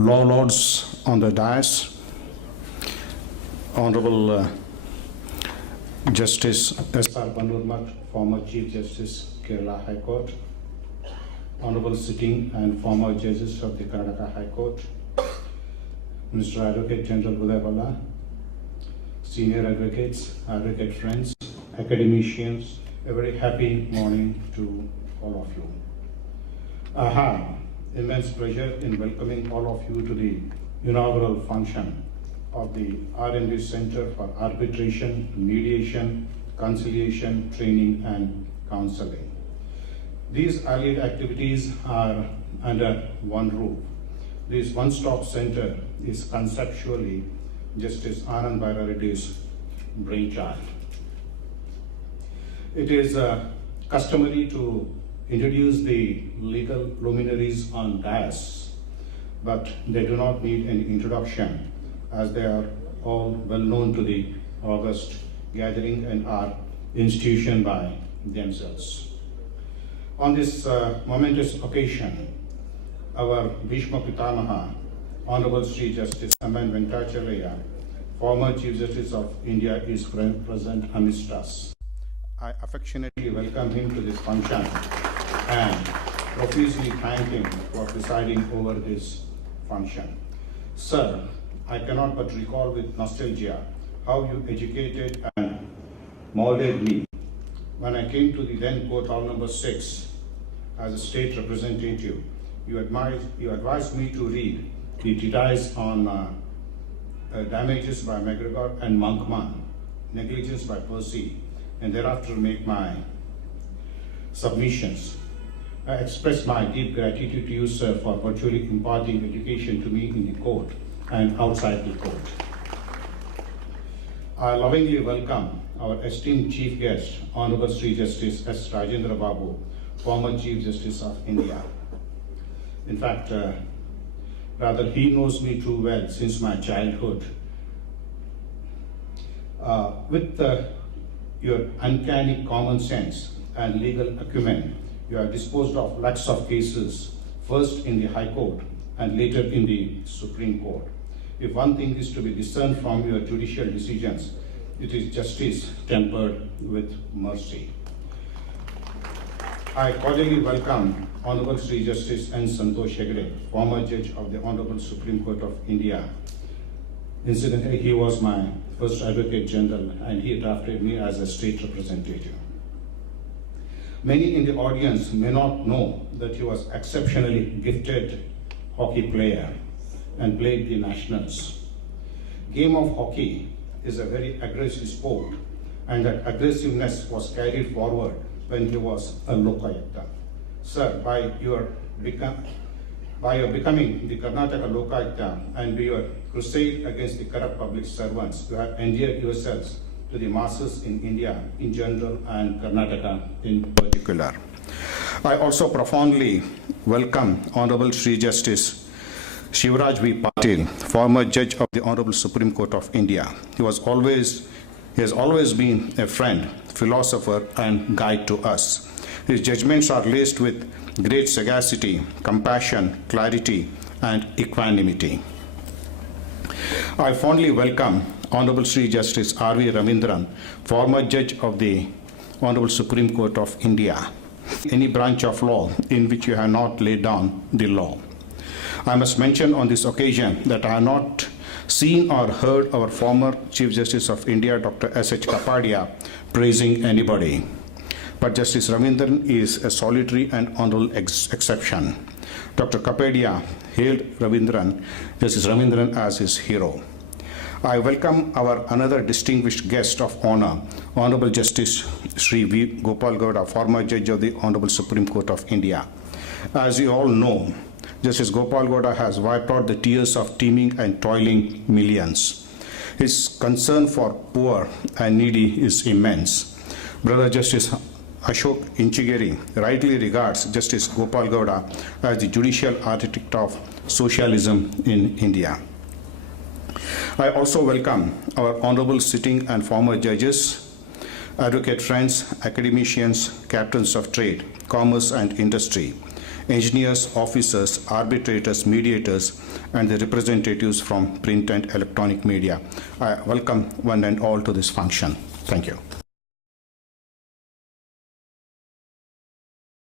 law lords on the dais, Honorable Justice S.R. Banurmat, former Chief Justice, Kerala High Court, Honorable sitting and former judges of the Karnataka High Court, Mr. Advocate General Uday Balla, senior advocates, advocate friends, academicians, a very happy morning to all of you. I have immense pleasure in welcoming all of you to the inaugural function of the R&D Center for Arbitration, Mediation, Conciliation, Training and Counseling. These allied activities are under one roof. This one-stop center is conceptually Justice Anand Bhaira Reddy's brainchild. It is customary to introduce the legal luminaries on dais, but they do not need any introduction as they are all well known to the august gathering and are institution by themselves. On this momentous occasion, our Bhishma Pitamaha, Honorable Sri Justice M.N. Venkatacharya, former Chief Justice of India, is present amidst us. I affectionately welcome him to this function and profusely thank him for presiding over this function. Sir, I cannot but recall with nostalgia how you educated and molded me. When I came to the then Court Hall number 6 as a state representative, you advised me to read the treatise on damages by McGregor and Monkman, negligence by Percy, and thereafter make my submissions. I express my deep gratitude to you, sir, for virtually imparting education to me in the court and outside the court. I lovingly welcome our esteemed Chief Guest, Honorable Sri Justice S. Rajendra Babu, former Chief Justice of India. In fact, rather he knows me too well since my childhood. With your uncanny common sense and legal acumen, you have disposed of lots of cases, first in the High Court and later in the Supreme Court. If one thing is to be discerned from your judicial decisions, it is justice tempered with mercy. I cordially welcome Honorable Sri Justice N. Santosh Hegde, former judge of the Honorable Supreme Court of India. Incidentally, he was my first Advocate General and he drafted me as a state representative. Many in the audience may not know that he was exceptionally gifted hockey player and played the nationals. Game of hockey is a very aggressive sport, and that aggressiveness was carried forward when he was a Lokayukta. Sir, by your becoming the Karnataka Lokayukta and by your crusade against the corrupt public servants, you have endeared yourselves to the masses in India in general and Karnataka in particular. I also profoundly welcome Honorable Sri Justice Shivraj V. Patil, former judge of the Honorable Supreme Court of India. He has always been a friend, philosopher, and guide to us. His judgments are laced with great sagacity, compassion, clarity, and equanimity. I fondly welcome Honorable Sri Justice R.V. Ravindran, former judge of the Honorable Supreme Court of India. Any branch of law in which you have not laid down the law. I must mention on this occasion that I have not seen or heard our former Chief Justice of India, Dr. S.H. Kapadia, praising anybody. But Justice Ravindran is a solitary and honorable exception. Dr. Kapadia hailed Justice Ravindran as his hero. I welcome our another distinguished guest of honor, Honorable Justice Sri V. Gopal Gowda, former judge of the Honorable Supreme Court of India. As you all know, Justice Gopal Gowda has wiped out the tears of teeming and toiling millions. His concern for poor and needy is immense. Brother Justice Ashok Inchigeri rightly regards Justice Gopal Gowda as the judicial architect of socialism in India. I also welcome our honorable sitting and former judges, advocate friends, academicians, captains of trade, commerce and industry, engineers, officers, arbitrators, mediators, and the representatives from print and electronic media. I welcome one and all to this function. Thank you.